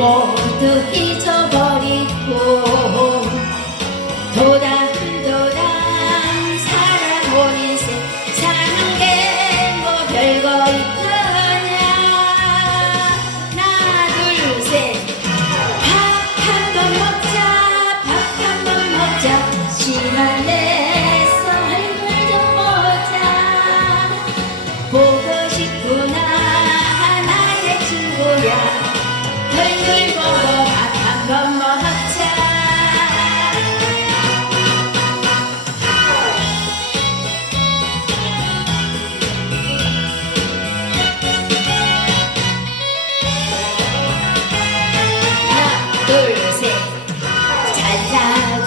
뭐 모두 잊어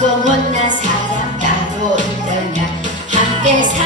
너도 못나 사랑 따로 있더냐? 함께 사